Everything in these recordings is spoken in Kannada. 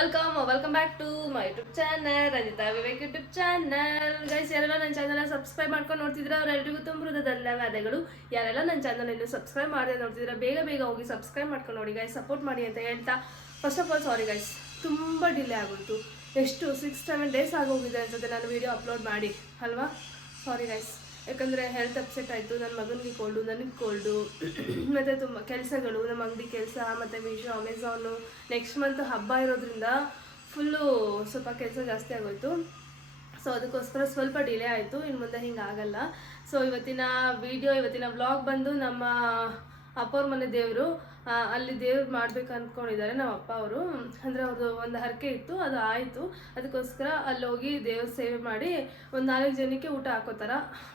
Welcome back to my YouTube channel Ranjita Vivek YouTube channel. Guys, ಯಾರೆಲ್ಲ ನನ್ನ ಚಾನಲ್ ಸಬ್ಸ್ಕ್ರೈಬ್ ಮಾಡ್ಕೊಂಡು ನೋಡ್ತಿದ್ರೆ ಅವರೆಲ್ಲರಿಗೂ ತುಂಬ ಧನ್ಯವಾದಗಳು. ಯಾರೆಲ್ಲ ನನ್ನ ಚಾನಲ್ ಇನ್ನು ಸಬ್ಸ್ಕ್ರೈಬ್ ಮಾಡದೆ ನೋಡ್ತಿದ್ರೆ ಬೇಗ ಹೋಗಿ ಸಬ್ಸ್ಕ್ರೈಬ್ ಮಾಡ್ಕೊಂಡು ನೋಡಿ ಗೈಸ್, ಸಪೋರ್ಟ್ ಮಾಡಿ ಅಂತ ಹೇಳ್ತಾ, first of all sorry guys, ತುಂಬ ಡಿಲೇ ಆಗೋಯ್ತು. ಎಷ್ಟು 6-7 ಡೇಸ್ ಆಗೋಗಿದೆ ಅನ್ಸುತ್ತೆ ನಾನು ವೀಡಿಯೋ ಅಪ್ಲೋಡ್ ಮಾಡಿ ಅಲ್ವಾ. ಸಾರಿ ಗೈಸ್, ಯಾಕಂದರೆ ಹೆಲ್ತ್ ಅಪ್ಸೆಟ್ ಆಯಿತು. ನನ್ನ ಮಗನಿಗೆ ಕೋಲ್ಡು, ನನಗೆ ಕೋಲ್ಡು, ಮತ್ತು ತುಂಬ ಕೆಲಸಗಳು, ನಮ್ಮ ಅಂಗಡಿ ಕೆಲಸ, ಮತ್ತು ಮೀಶೋ, ಅಮೆಝಾನು. ನೆಕ್ಸ್ಟ್ ಮಂತ್ ಹಬ್ಬ ಇರೋದ್ರಿಂದ ಫುಲ್ಲು ಸ್ವಲ್ಪ ಕೆಲಸ ಜಾಸ್ತಿ ಆಗೋಯ್ತು. ಸೊ ಅದಕ್ಕೋಸ್ಕರ ಸ್ವಲ್ಪ ಡಿಲೇ ಆಯಿತು. ಇನ್ನು ಮುಂದೆ ಹಿಂಗೆ ಆಗಲ್ಲ. ಸೊ ಇವತ್ತಿನ ವ್ಲಾಗ್ ಬಂದು ನಮ್ಮ ಅಪ್ಪವ್ರ ಮನೆ ದೇವರು, ಅಲ್ಲಿ ದೇವ್ರು ಮಾಡ್ಬೇಕು ಅಂದ್ಕೊಂಡಿದ್ದಾರೆ ನಮ್ಮ ಅಪ್ಪ ಅವರು. ಅಂದರೆ ಅವ್ರದ್ದು ಒಂದು ಹರಕೆ ಇತ್ತು, ಅದು ಆಯಿತು. ಅದಕ್ಕೋಸ್ಕರ ಅಲ್ಲಿ ಹೋಗಿ ದೇವ್ರ ಸೇವೆ ಮಾಡಿ ಒಂದು 4 ಜನಕ್ಕೆ ಊಟ ಹಾಕೋ ಥರ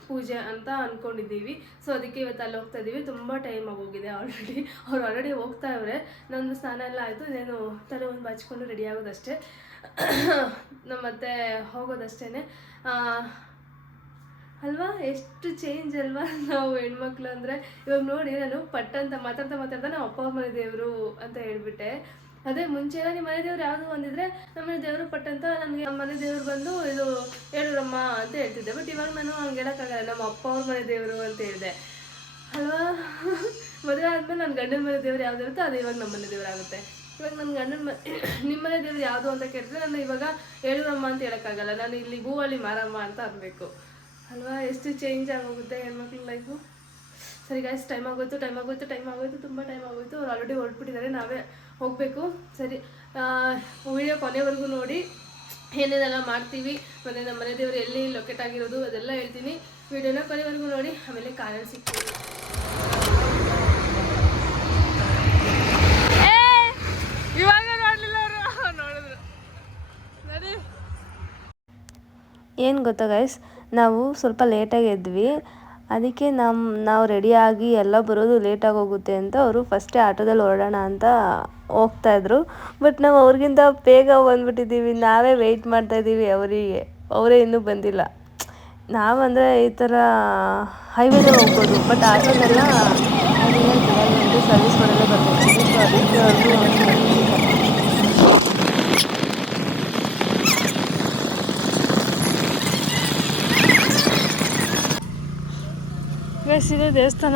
ಪೂಜೆ ಅಂತ ಅಂದ್ಕೊಂಡಿದ್ದೀವಿ. ಸೊ ಅದಕ್ಕೆ ಇವತ್ತು ಅಲ್ಲಿ ಹೋಗ್ತಾ ಇದ್ದೀವಿ. ತುಂಬ ಟೈಮ್ ಆಗೋಗಿದೆ ಅವ್ರು ಆಲ್ರೆಡಿ ಹೋಗ್ತಾ ಇವ್ರೆ. ನಂದು ಸ್ನಾನ ಎಲ್ಲ ಆಯಿತು, ಇನ್ನೇನು ತಲೆ ಒಂದು ಬಾಚಿಕೊಂಡು ರೆಡಿ ಆಗೋದಷ್ಟೇ. ಮತ್ತೆ ಹೋಗೋದಷ್ಟೇ ಅಲ್ವಾ. ಎಷ್ಟು ಚೇಂಜ್ ಅಲ್ವಾ ನಾವು ಹೆಣ್ಮಕ್ಳು ಅಂದರೆ. ಇವಾಗ ನೋಡಿ, ನಾನು ಪಟ್ಟಂತ ಮಾತಾಡ್ತಾ ನಾವು ಅಪ್ಪ ಮನೆ ದೇವರು ಅಂತ ಹೇಳ್ಬಿಟ್ಟೆ. ಅದೇ ಮುಂಚೆ ಎಲ್ಲ ನಿಮ್ಮ ಮನೆ ದೇವ್ರು ಯಾವುದು ಅಂದಿದ್ರೆ ನಮ್ಮ ಮನೆ ದೇವರು ಪಟ್ಟಂತ, ನಮಗೆ ನಮ್ಮ ಮನೆ ದೇವ್ರು ಬಂದು ಇದು ಹೇಳೂರಮ್ಮ ಅಂತ ಹೇಳ್ತಿದ್ದೆ. ಬಟ್ ಇವಾಗ ನಾನು ಹಂಗೆ ಹೇಳೋಕ್ಕಾಗಲ್ಲ, ನಮ್ಮ ಅಪ್ಪ ಅವ್ರ ಮನೆ ದೇವರು ಅಂತ ಹೇಳಿದೆ ಅಲ್ವಾ. ಮದುವೆ ಆದಮೇಲೆ ನನ್ನ ಗಂಡನ ಮನೆ ದೇವ್ರು ಯಾವುದಿರುತ್ತೋ ಅದು ಇವಾಗ ನಮ್ಮ ಮನೆ ದೇವ್ರು ಆಗುತ್ತೆ. ಇವಾಗ ನನ್ನ ನಿಮ್ಮ ಮನೆ ದೇವ್ರು ಯಾವುದು ಅಂತ ಕೇಳಿದ್ರೆ ನಾನು ಇವಾಗ ಹೇಳೂರಮ್ಮ ಅಂತ ಹೇಳೋಕ್ಕಾಗಲ್ಲ, ನಾನು ಇಲ್ಲಿ ಭೂವಳ್ಳಿ ಮಾರಮ್ಮ ಅಂತ ಅನ್ಬೇಕು ಅಲ್ವಾ. ಎಷ್ಟು ಚೇಂಜ್ ಆಗೋಗುತ್ತೆ ಹೆಣ್ಮಕ್ಳ ಲೈಫು. ಸರಿ ಗಾಯ್ಸ್, ಟೈಮ್ ಆಗೋಯ್ತು, ತುಂಬ ಟೈಮ್ ಆಗೋಯ್ತು. ಅವ್ರು ಆಲ್ರೆಡಿ ಹೊರಟ್ಬಿಟ್ಟಿದ್ದಾರೆ, ನಾವೇ ಹೋಗಬೇಕು. ಸರಿ, ವಿಡಿಯೋ ಕೊನೆವರೆಗೂ ನೋಡಿ, ಏನೇನೆಲ್ಲ ಮಾಡ್ತೀವಿ, ಮತ್ತು ನಮ್ಮ ಮನೆ ದೇವರು ಎಲ್ಲಿ ಲೊಕೇಟ್ ಆಗಿರೋದು ಅದೆಲ್ಲ ಹೇಳ್ತೀನಿ. ವಿಡಿಯೋನ ಕೊನೆವರೆಗೂ ನೋಡಿ, ಆಮೇಲೆ ಕಾರಲ್ಲಿ ಸಿಗ್ತೀವಿ. ಇವಾಗ ನೋಡಲಿಲ್ಲ ಅವರು, ನೋಡಿದ್ರು ನೋಡಿ. ಏನು ಗೊತ್ತಾ ಗೈಸ್, ನಾವು ಸ್ವಲ್ಪ ಲೇಟಾಗಿ ಎದ್ವಿ. ಅದಕ್ಕೆ ನಾವು ರೆಡಿಯಾಗಿ ಎಲ್ಲ ಬರೋದು ಲೇಟಾಗಿ ಹೋಗುತ್ತೆ ಅಂತ ಅವರು ಫಸ್ಟೇ ಆಟೋದಲ್ಲಿ ಹೊರಡೋಣ ಅಂತ ಹೋಗ್ತಾಯಿದ್ರು. ಬಟ್ ನಾವು ಅವ್ರಿಗಿಂತ ಬೇಗ ಬಂದುಬಿಟ್ಟಿದ್ದೀವಿ. ನಾವೇ ವೆಯ್ಟ್ ಮಾಡ್ತಾಯಿದ್ದೀವಿ ಅವರೇ ಇನ್ನೂ ಬಂದಿಲ್ಲ. ನಾವಂದರೆ ಈ ಥರ ಹೈವೇಲೇ ಹೋಗ್ಬೋದು, ಬಟ್ ಆಟೋದೆಲ್ಲ ಸರ್ವಿಸ್ ಮಾಡಲೇ ಬರ್ತೈತೆ. ಸೊ ಅದಕ್ಕೆ ಅವರು ಇದೆ ದೇವಸ್ಥಾನ.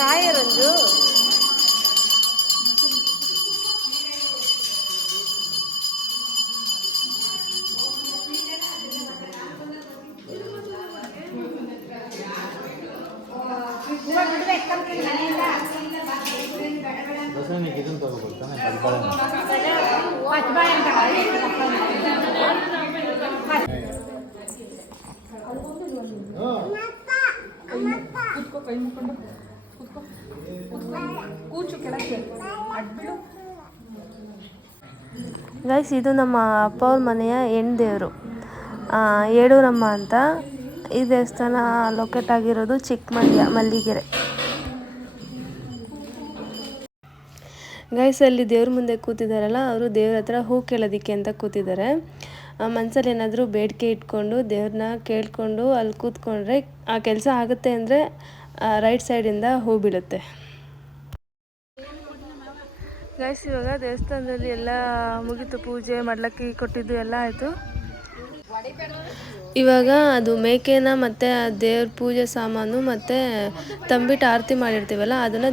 ಕಾಯರಂಜು ಗೈಸ್, ಇದು ನಮ್ಮ ಅಪ್ಪ ಅವ್ರ ಮನೆಯ ಹೆಣ್ಣು ದೇವರು, ಹೇಳೂರಮ್ಮ ಅಂತ. ಈ ದೇವಸ್ಥಾನ ಲೊಕೇಟ್ ಆಗಿರೋದು ಚಿಕ್ಕಮಂಡ್ಯ, ಮಲ್ಲಿಗೆರೆ. ಗೈಸ್, ಅಲ್ಲಿ ದೇವ್ರ ಮುಂದೆ ಕೂತಿದ್ದಾರಲ್ಲ, ಅವರು ದೇವ್ರ ಹತ್ರ ಹೂ ಕೇಳೋದಕ್ಕೆ ಅಂತ ಕೂತಿದ್ದಾರೆ. ಮನಸ್ಸಲ್ಲಿ ಏನಾದರೂ ಬೇಡಿಕೆ ಇಟ್ಕೊಂಡು ದೇವ್ರನ್ನ ಕೇಳಿಕೊಂಡು ಅಲ್ಲಿ ಕೂತ್ಕೊಂಡ್ರೆ ಆ ಕೆಲಸ ಆಗುತ್ತೆ ಅಂದರೆ ರೈಟ್ ಸೈಡಿಂದ ಹೂ ಬೀಳುತ್ತೆ. ಗೈಸ್, ಇವಾಗ ದೇವಸ್ಥಾನದಲ್ಲಿ ಎಲ್ಲ ಮುಗೀತು, ಪೂಜೆ ಮಾಡ್ಲಕ್ಕಿ ಕೊಟ್ಟಿದ್ದು ಎಲ್ಲ ಆಯಿತು. ಇವಾಗ ಅದು ಮೇಕೆನ ಮತ್ತು ದೇವ್ರ ಪೂಜೆ ಸಾಮಾನು ಮತ್ತು ತಂಬಿಟ್ಟು ಆರತಿ ಮಾಡಿರ್ತೀವಲ್ಲ, ಅದನ್ನು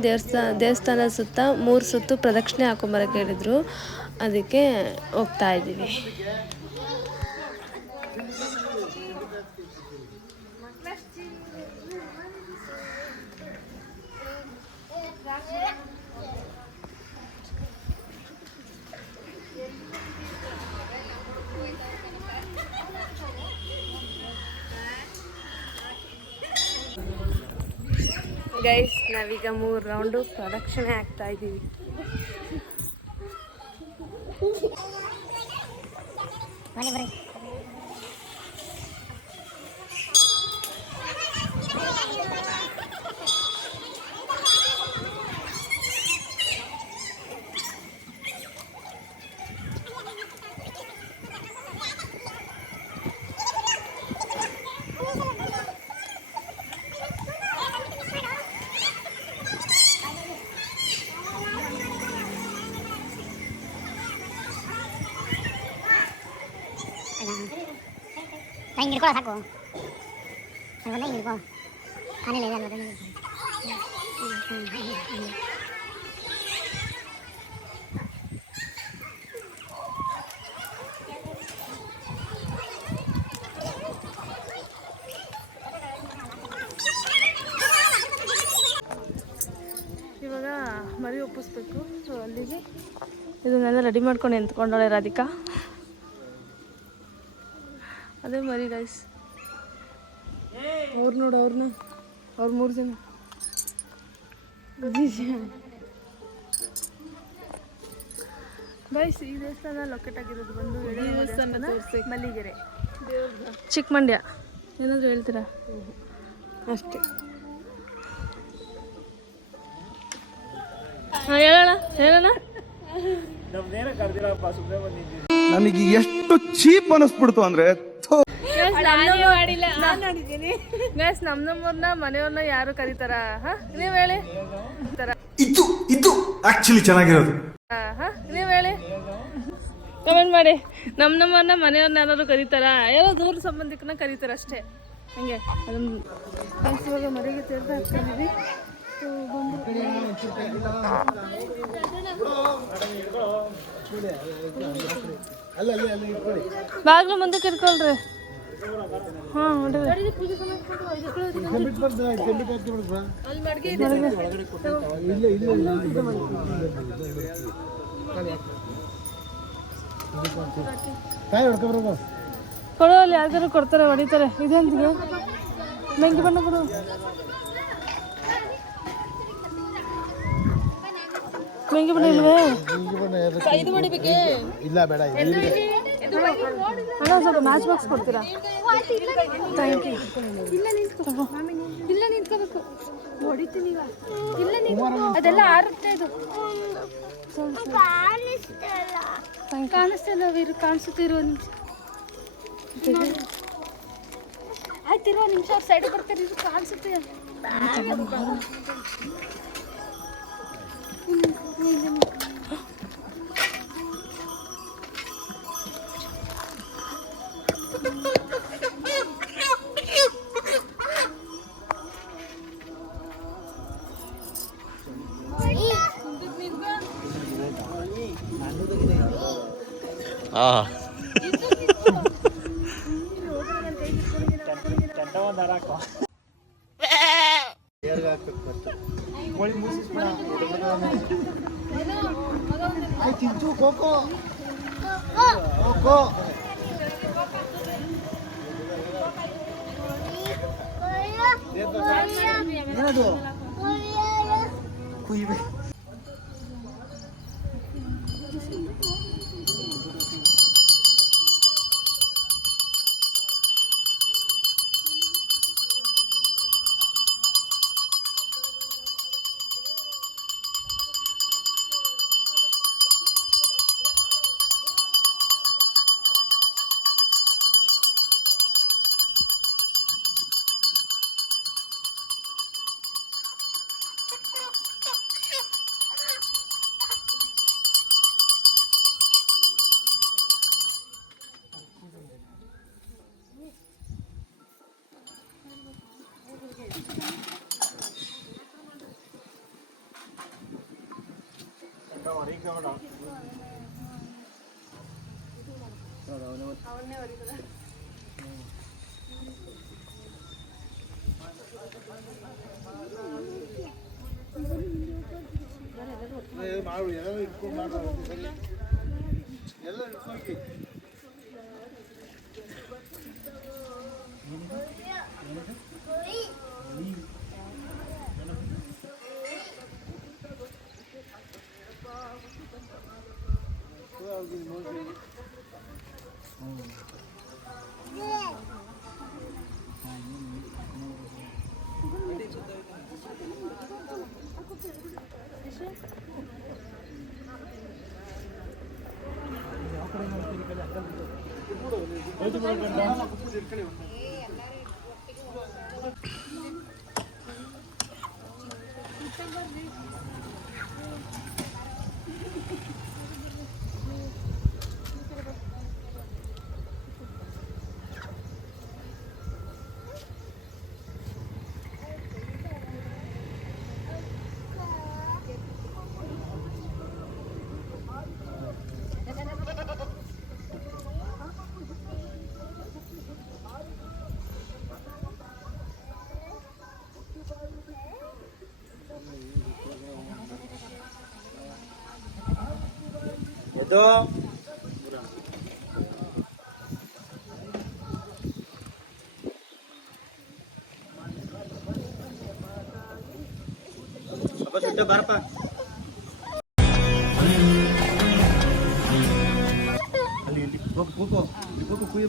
ದೇವಸ್ಥಾನದ ಸುತ್ತ 3 ಸುತ್ತು ಪ್ರದಕ್ಷಿಣೆ ಹಾಕೊಂಬರಕ್ಕೆ ಹೇಳಿದರು. ಅದಕ್ಕೆ ಹೋಗ್ತಾ ಇದ್ದೀವಿ. ಗೈಸ್, ನಾವೀಗ 3 ರೌಂಡು ಪ್ರದಕ್ಷಿಣೆ ಆಗ್ತಾ ಇದ್ದೀವಿ. ಹಿಂಗೆ ಹಿಡ್ಕೊಳ್ಳೋ ಸಾಕು ಅಲ್ಲಿ ಬಂದಾಗ ಹಿಡ್ಕೊ ಆನೆಲ್ಲ ಇದೆ ಅಲ್ವ ಇವಾಗ ಮರಿ ಒಪ್ಪಿಸ್ಬೇಕು. ಸೊ ಅಲ್ಲಿಗೆ ಇದನ್ನೆಲ್ಲ ರೆಡಿ ಮಾಡ್ಕೊಂಡು ನಿಂತ್ಕೊಂಡಾಳೆ ರಾಧಿಕಾ. ಅದೇ ಮರಿ ಗೈಸ್. ಅವ್ರು ನೋಡು ಅವ್ರನ್ನ, ಅವ್ರು 3 ಜನ. ಗೈಸ್ ಈ ದೇವಸ್ಥಾನ ಲೊಕೇಟ್ ಆಗಿರೋದು ಬಂದು ದೇವಸ್ಥಾನ ಮಲ್ಲಿಗೆರೆ, ಚಿಕ್ಕಮಂಡ್ಯ. ಏನಾದರೂ ಹೇಳ್ತೀರಾ? ಅಷ್ಟೇ. ಹೇಳೋಣ. ನನಗೆ ಎಷ್ಟು ಚೀಪ್ ಅನಿಸ್ಬಿಡ್ತು ಅಂದ್ರೆ ನಮ್ಮೂರ್ನ ಮನೆಯವ್ರನ್ನ ಯಾರು ಕರೀತಾರ? ನೀವ್ ಹೇಳಿ. ಇದು ಆಕ್ಚುಲಿ ಚೆನ್ನಾಗಿರೋದು. ನೀವ್ ಹೇಳಿ, ಕಮೆಂಟ್ ಮಾಡಿ. ನಮ್ಮನ್ನ ಮನೆಯವ್ರನ್ನ ಯಾರು ಕರೀತಾರ? ಏನೋ ದೂರ ಸಂಬಂಧಿಕನ ಕರೀತಾರ ಅಷ್ಟೇ. ಹಂಗೆ ಅದೊಂದು ಇವಾಗ ಮನೆಗೆ ತೆರೆದು ಹಾಕ್ಕೊಂಡಿದ್ವಿ. ಬಾಗ್ಲು ಮುಂದಕ್ಕೆ ಇಟ್ಕೊಳ್ರಿ. ಕೊಡೋ, ಅಲ್ಲಿ ಯಾವ್ದಾರು ಕೊಡ್ತಾರೆ, ಹೊಡಿತಾರೆ. ಇದೊಂದಿಗೆ ಮೆಂಗಿ ಬಣ್ಣ ಕೊಡು. ಮೆಂಗಿ ಬಣ್ಣ ಇಲ್ವೇ? ಇದು ಮಾಡಿಬೇಕೆ? ಇಲ್ಲ ಬೇಡ. ಅಣ್ಣ ಸ್ವಲ್ಪ ಮ್ಯಾಚ್ ಬಾಕ್ಸ್ ಕೊಡ್ತೀರಾ? Thank you. ಇಲ್ಲ ನಿಂತ್ಕೋಬೇಕು. ಹೊಡಿತೀನಿ ಅದೆಲ್ಲ ಆರುತ್ತೆ. ಇದು ಕಾಣಿಸ್ತಿಲ್ಲ. ಕಾಣಿಸುತ್ತಿರುವ ನಿಮಿಷ ಆಯ್ತು. ಇರುವ ನಿಮಿಷ ಅವ್ರು ಸೈಡ್ ಬರ್ತಾರೆ. ಇದು ಕಾಣಿಸುತ್ತೆ.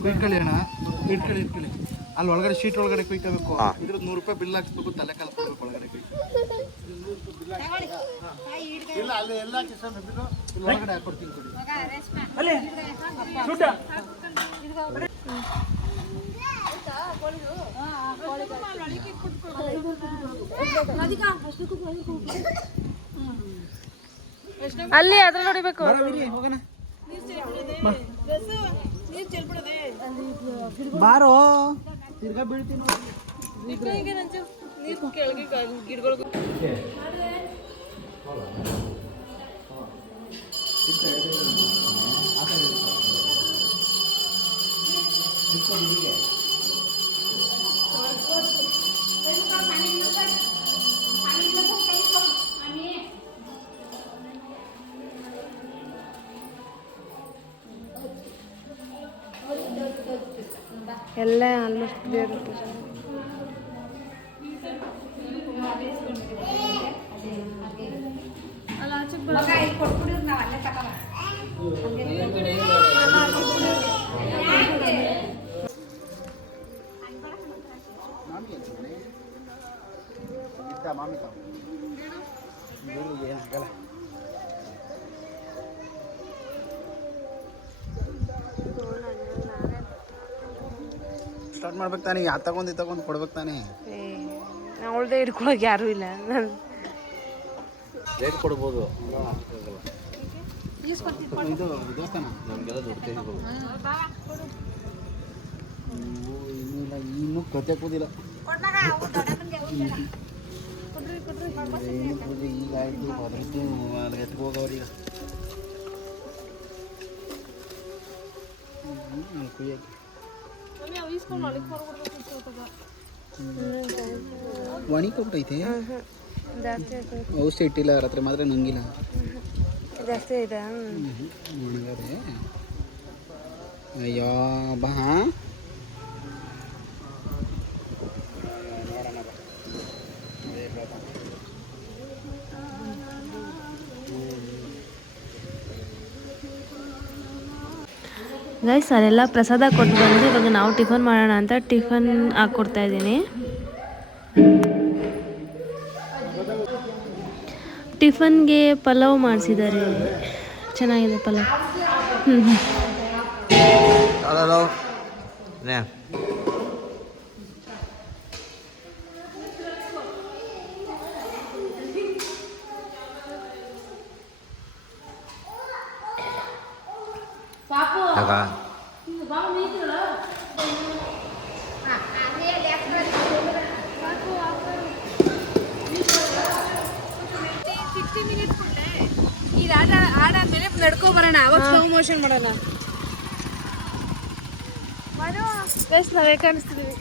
ಇಟ್ಕೊಳ್ಳಿ ಅಣ್ಣ, ಇಟ್ಕೊಳ್ಳಿ. ಅಲ್ಲಿ ಒಳಗಡೆ ಶೀಟ್ ಒಳಗಡೆ ಕುಯ್ಕೋಬೇಕು. ಇದ್ರದ್ದು 100 ರೂಪಾಯಿ ಬಿಲ್ ಹಾಕ್ಸ್ಬೇಕು, ತಲೆ ಕಾಲು ಕೊಡ್ಬೇಕು ಒಳಗಡೆ ಇಲ್ಲ, ಅಲ್ಲಿ ಎಲ್ಲ ಕಿಸನ್ ಇಲ್ಲಿ ಒಳಗಡೆ ಹಾಕೊಡ್ತೀನಿ ಕೊಡಿ. ಅಲ್ಲಿ ಅದ್ರಲ್ಲಿ ಹೊಡಿಬೇಕು. ಹೋಗೋಣ ಬಾರೋ, ತಿರ್ಗಾ ಬೀಳ್ತೀನಿ. ಎಲ್ಲ ಆಲ್ಮೋಸ್ಟ್ ಕ್ಲಿಯರ್ ಸ್ಟಾರ್ಟ್ ಮಾಡ್ಬೇಕು ತಾನೇ, ಯಾ ತಗೊಂಡು ಕೊಡ್ಬೇಕು ತಾನೇ. ಅವಳದೇ ಹಿಡ್ಕೊಳಕ್ ಯಾರು ಇಲ್ಲ. ರೇಟ್ ಕೊಡ್ಬೋದು. ಇದು ದೋಸ್ತನ ನಮಗೆಲ್ಲ ದೊಡ್ಡ ತೆಗಿಬೋದು. ಇನ್ನೂ ಕತೆ ಕೂದಿಲ್ಲ. ಈಗ ಆಯ್ತು, ಅದ್ರದ್ದು ಅಲ್ಲಿ ಎತ್ಕೊ ಹೋಗೋರೀಗ ಕುಯ್ಯಕ್ಕೆ. ಒಣಿ ಕೊಟ್ಟೈತೆ, ಔಷಧಿ ಇಟ್ಟಿಲ್ಲ ರಾತ್ರಿ ಮಾತ್ರ ನಂಗಿಲ್ಲ ಜಾಸ್ತಿ ಇದೆ. ಒಣಗದೆ ಅಯ್ಯೋ ಬಾ ಗೈಸ್ ಅಲ್ಲೆಲ್ಲ ಪ್ರಸಾದ ಕೊಟ್ಟು ಬಂದು ಇವಾಗ ನಾವು ಟಿಫನ್ ಮಾಡೋಣ ಅಂತ ಟಿಫನ್ ಹಾಕ್ಕೊಡ್ತಾ ಇದ್ದೀನಿ. ಟಿಫನ್ಗೆ ಪಲಾವ್ ಮಾಡಿಸಿದ್ದಾರೆ, ಚೆನ್ನಾಗಿದೆ ಪಲಾವ್. ಈಗ ಆಡಾದ್ಮೇಲೆ ನಡ್ಕೊ ಬರೋಣ, ಅವಾಗ ಸ್ಲೋ ಮೋಷನ್ ಮಾಡೋಣ. ಗೈಸ್ ನಾವೇ ಕಾಣಿಸ್ತಿದ್ದೀವಿ.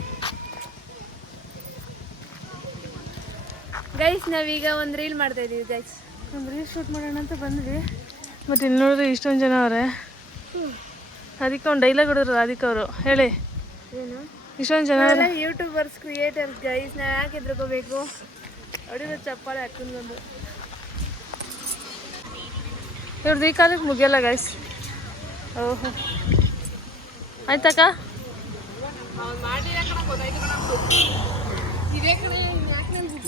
ಗೈಸ್ ನಾವೀಗ ಒಂದು ರೀಲ್ ಮಾಡ್ತಾ ಇದೀವಿ. ಗೈಸ್ ಒಂದು ರೀಲ್ ಶೂಟ್ ಮಾಡೋಣ ಅಂತ ಬಂದ್ವಿ, ಬಟ್ ಇಲ್ಲಿ ನೋಡಿದ್ರೆ ಇಷ್ಟೊಂದು ಜನ ಅವರೇ. ಅದಕ್ಕೆ ಒಂದು ಡೈಲಾಗ್ ಹೊಡೆದ್ರು ಅದಕ್ಕೆ ಅವರು ಹೇಳಿ. ಇಷ್ಟೊಂದು ಜನ ಯೂಟ್ಯೂಬರ್ಸ್ ಕ್ರಿಯೇಟರ್ಸ್ ಗೈಸ್, ನಾವು ಯಾಕೆ ಎದ್ರಕೋಬೇಕು? ಹೊಡಿರೋ ಚಪ್ಪಾಳೆ ಹಾಕೊಂಡು ಇವ್ರದ್ದು ಈ ಕಾಲಕ್ಕೆ ಮುಗಿಯಲ್ಲ ಗೈಸ್. ಓಹೋ ಆಯ್ತಕ್ಕ,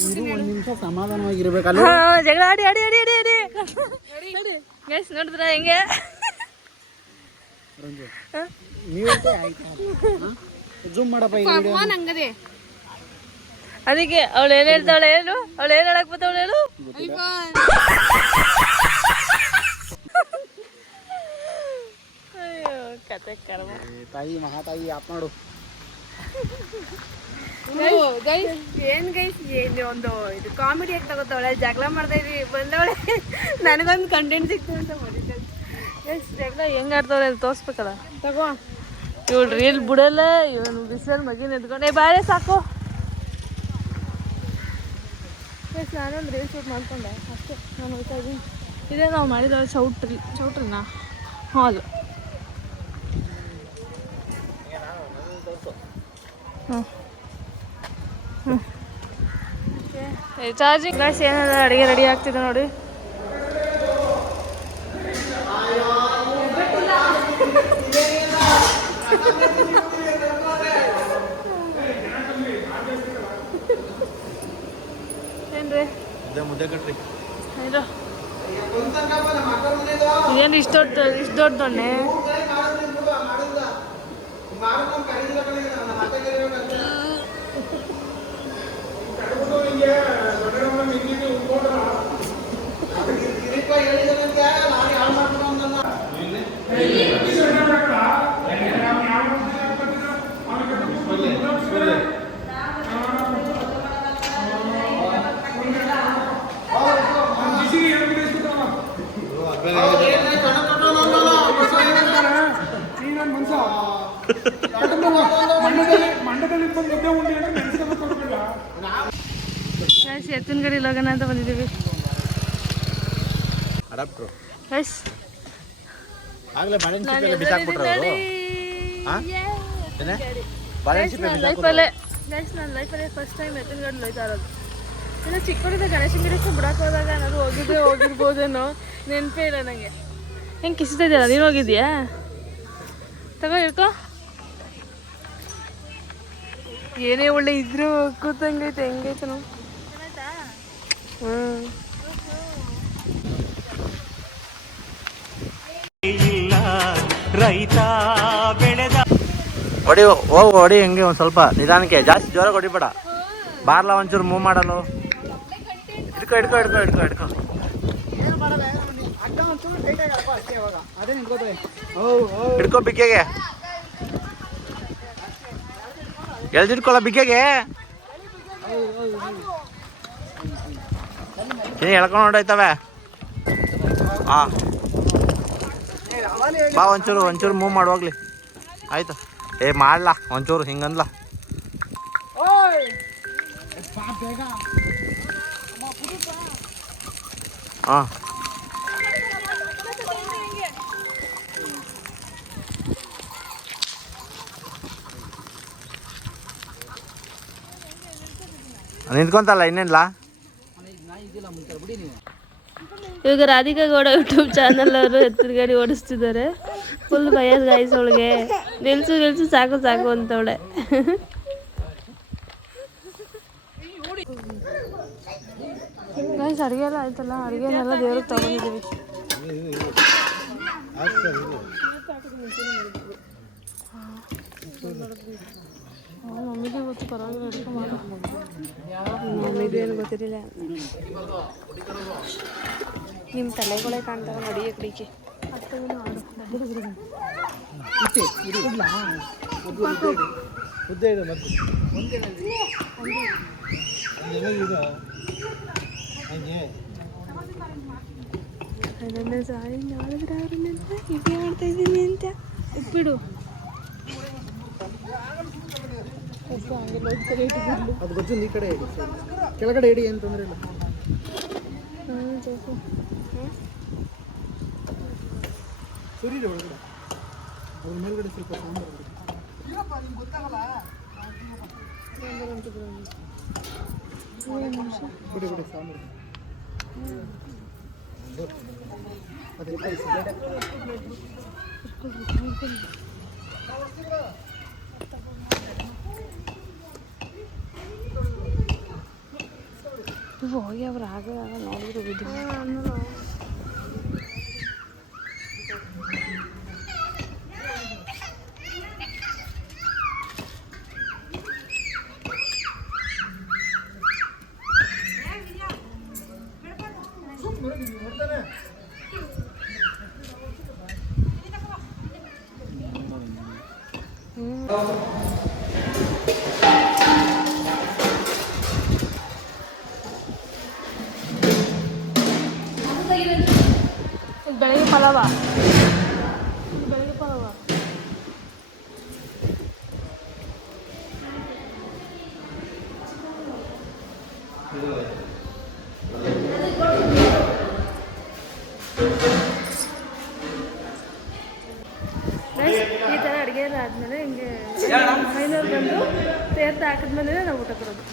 ಒಂದು ನಿಮಿಷ ಸಮಾಧಾನವಾಗಿರ್ಬೇಕಲ್ಲ. ಜಗಳ ಆಡಿ ಆಡಿ ಆಡಿ ಆಡಿ ಆಡಿ ಗೈಸ್ ನೋಡಿದ್ರ ಹೆಂಗೆ? ಜೂಮ್ ಮಾಡಪ್ಪ ಈ ವಿಡಿಯೋ. ಅದಕ್ಕೆ ಅವಳು ಏನು ಹೇಳ್ತಾವಳೆ ಹೇಳು, ಅವಳು ಏನು ಹೇಳಕ್ ಬತ್ತವಳು ಹೇಳು. ಅಯ್ಯೋ ಕತೆ ಕರ್ಮ. ತಾಯಿ ಮಹಾತಾಯಿ ಆಪ್ ಮಾಡು. ಏನ್ ಗೈಸ್ ಏನು ಒಂದು ಇದು ಕಾಮಿಡಿ ಆಗಿ ತಗೋತಾವಳೆ. ಜಗಳ ಮಾಡ್ತಾ ಇದ್ವಿ ಬಂದವಳೆ, ನನಗೊಂದು ಕಂಟೆಂಟ್ ಸಿಕ್ತು ಅಂತ ಮಾಡಿದ್ದೆ. ಜಗಳ ಹೆಂಗ್ ಆಡ್ತಾವಳೆ ಅಲ್ಲಿ ತೋರಿಸ್ಬೇಕಲ್ಲ. ತಗೋ ಇವಳು ರೀಲ್ ಬಿಡಲ್ಲ, ಇವನು ಬಿಸಿಲಲ್ಲಿ ಮಗಿನ ಎದ್ಕೊಂಡೆ ಬಾಳೆ ಸಾಕು. ನಾನೊಂದು ರೀಲ್ ಶೂಟ್ ಮಾಡ್ಕೊಂಡೆ ಅಷ್ಟೇ. ನಾನು ಹೋಗ್ತಾ ಇದ್ದೀನಿ. ಇದೇ ನಾವು ಮಾಡಿದ ಚೌಟ್ರಿನ ಹಾಲು ಚಾರ್ಜಿಂಗ್ ಗಾಯ್ಸ್ ಏನಾದ್ರು ಅಡುಗೆ ರೆಡಿ ಆಗ್ತಿದೆ ನೋಡಿ. ಏನ್ರಿ ಮುದ್ದೆ ಕಟ್ರಿ ಏನು ಇಷ್ಟು ದೊಡ್ಡ ದೊಣ್ಣೆ ಎತ್ತಿನ ಗಡಿ ಲಗನ ಅಂತ ಬಂದಿದ್ದೀವಿ. ಗೈಸ್ ನನ್ನ ಲೈಫಲ್ಲೇ ಫಸ್ಟ್ ಟೈಮ್ ಎತ್ತಿನ ಗಡಿ ಲೋಯ್ತಾ ಇರೋದು. ಇನ್ನು ಚಿಕ್ಕವರಿಂದ ಗಣೇಶನ ಗಿಡಕ್ಕೆ ಬಿಡಕ್ಕೆ ಹೋದಾಗ ಏನಾದ್ರು ಹೋಗಿರ್ಬೋದೇನೋ ನೆನಪೇ ಇಲ್ಲ ನನಗೆ. ಹೆಂಗೆ ಕಿಸಿತಾ ಇದೆಯಲ್ಲ, ನೀನು ಹೋಗಿದ್ಯಾ? ತಗೋ ಇಳ್ಕೊ. ಏನೇ ಒಳ್ಳೆ ಇದ್ರು ಕೂತಂಗೈತೆ, ಹೆಂಗೈತೆ ನಾವು. ಹೊಡಿ ಹೋಗು, ಹೊಡಿ ಹೆಂಗೆ ಒಂದು ಸ್ವಲ್ಪ ನಿಧಾನಕ್ಕೆ, ಜಾಸ್ತಿ ಜೋರಾಗಿ ಹೊಡಿಬೇಡ. ಬಾರ್ಲ ಒಂಚೂರು ಮೂವ್ ಮಾಡಲು. ಹಿಡ್ಕೊ ಹಿಡ್ಕೊ ಹಿಡ್ಕೊ ಹಿಡ್ಕೊ ಹಿಡ್ಕೊ ಹಿಡ್ಕೊ ಬಿಕ್ಕೆಗೆ, ಎಳ್ದಿಟ್ಕೊಳ್ಳೋ ಬಿಕ್ಕೆಗೆ. ನೀನು ಎಳ್ಕೊಂಡು ಹೊಂಟೋಯ್ತವೆ. ಹಾಂ ಬಾ, ಒಂಚೂರು ಮೂವ್ ಮಾಡಿ ಹೋಗ್ಲಿ. ಆಯ್ತು, ಮಾಡ್ಲಾ ಒಂಚೂರು ಹಿಂಗಂದ್ಲ. ಹಾಂ ನಿಂತ್ಕೊಂತಲ್ಲ, ಇನ್ನೇನ್ಲ. ಇವಾಗ ರಾಧಿಕಾ ಗೌಡ ಯೂಟ್ಯೂಬ್ ಚಾನಲ್ ಅವರು ಎತ್ತಿನ ಗಾಡಿ ಓಡಿಸ್ತಿದ್ದಾರೆ. ಫುಲ್ ಭಯದ ಗಾಯ್ಸ್ ಅವಳಿಗೆ. ನಿಲ್ಸು ಸಾಕು ಅಂತವಳೆ. ಗೈಸ್ ಅಡುಗೆ ಎಲ್ಲ ಆಯ್ತಲ್ಲ, ಅಡುಗೆನೆಲ್ಲ ದೇವ್ರಿಗೆ ತಗೊಂಡಿದ್ದೀವಿ. ಮಮ್ಮಿಗೆ ಗೊತ್ತು, ಪರವಾಗಿಲ್ಲ ಅಡುಗೆ ಮಾಡು. ಮಮ್ಮಿದು ಏನು ಗೊತ್ತಿರಲಿಲ್ಲ. ನಿಮ್ಮ ತಲೆಗಳೇ ಕಾಣ್ತಾವೆ ನೋಡಿ ಕಡೆಗೆ. ಅದನ್ನು ಸಾರಿ ಮಾಡಿದ್ರೆ ಅವ್ರನ್ನೆಲ್ಲ ಹೀಗೆ ಮಾಡ್ತಾ ಇದ್ದೀನಿ ಅಂತ ಉಪ್ಪಿಡು. ಅದು ಗೊತ್ತು, ಈ ಕಡೆ ಇಡಿ, ಕೆಳಗಡೆ ಇಡಿ, ಏನು ತೊಂದರೆ ಇಲ್ಲ. ಸುರೀರಿ ಒಳಗಡೆ, ಅದ್ರ ಮೇಲ್ಗಡೆ ಸ್ವಲ್ಪ ಸಾಂಬಾರು ಬಿಡಿ ಸಾಂಬಾರು. ಅದೇ ಹೋಗಿ ಅವ್ರು ಆಗ ನೋಡಿದ್ರು ಬಿದ್ದು. ಬೆಳಗ್ಗೆ ಪಲಾವ. ಆದಮೇಲೆ ಹಿಂಗೆ ಐನೂರು ಬಂದು ತೀರ್ಥ ಹಾಕಿದ್ಮೇಲೆ ನಾವು ಊಟ ಕೊಡೋದು.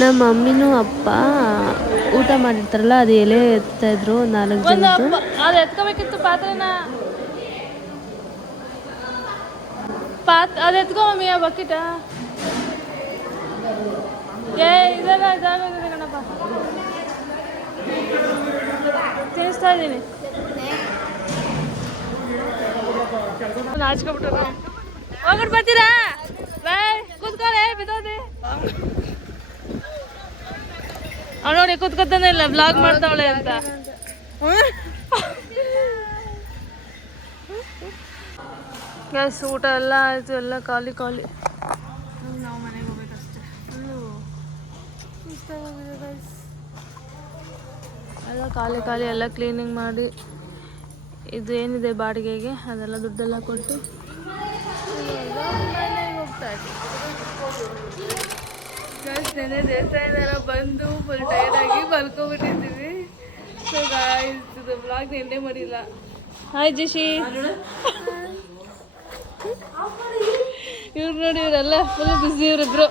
ನಮ್ಮ ಮಮ್ಮಿನೂ ಅಪ್ಪ ಊಟ ಮಾಡಿರ್ತಾರಲ್ಲ ಅದು ಎಲೆ ಎತ್ತಾಯಿದ್ರು 4 ಜನದ್ದು. ಅದು ಎತ್ಕೋಬೇಕಿತ್ತು ಪಾತ್ರೆನ. ಅದು ಎತ್ಕೊ ಮಮ್ಮಿ ಆ ಬಕೆಟ. ಇದೆಲ್ಲ ಇದಾಗೋದಿದೆ ಕಣಪ್ಪ. ತಿನ್ನಿಸ್ತಾ ಇದ್ದೀನಿ. ನಾಚ್ಕೊಬಿಟ್ಟು ಹೋಗ್ಬಿಟ್ಟು ಬರ್ತೀರಾ? ಬಾಯ್ ಕೂತ್ಕೊಳ್ಳೆ ಬಿದ್ದೋದೆ. ನೋಡಿ ಕೂತ್ಕೊತಾನೆ ಇಲ್ಲ, ಬ್ಲಾಗ್ ಮಾಡ್ತಾವಳೆ ಅಂತ. ಗ್ಯಾಸ್ ಊಟ ಎಲ್ಲ ಆಯಿತು, ಎಲ್ಲ ಖಾಲಿ ಖಾಲಿ. ನಾವು ಮನೆಗೆ ಹೋಗ್ಬೇಕಷ್ಟೆ. ಹೋಗಿದೆ ಗ್ಯಾಸ್ ಎಲ್ಲ ಖಾಲಿ ಖಾಲಿ. ಎಲ್ಲ ಕ್ಲೀನಿಂಗ್ ಮಾಡಿ ಇದು ಏನಿದೆ ಬಾಡಿಗೆಗೆ ಅದೆಲ್ಲ ದುಡ್ಡೆಲ್ಲ ಕೊಟ್ಟು ಮನೆಗೆ ಹೋಗ್ತಾ ಇದ್ದೀವಿ. ಗೈಸ್ ನೆನೆ ದೇವಸ್ಥಾನ ಬಂದು ಫುಲ್ ಟೈರ್ಡಾಗಿ ಮಲ್ಕೊಬಿಟ್ಟಿದ್ದೀವಿ. ಸೊ ಗೈಸ್ ಇದು ಬ್ಲಾಗ್ ಎಂಡೇ ಮಾಡಿಲ್ಲ. ಹಾಯ್ ಜಶಿ. ಇವ್ರು ನೋಡಿ ಇವರೆಲ್ಲ ಫುಲ್ ಬ್ಯುಸಿ ಇವರಿಬ್ರು.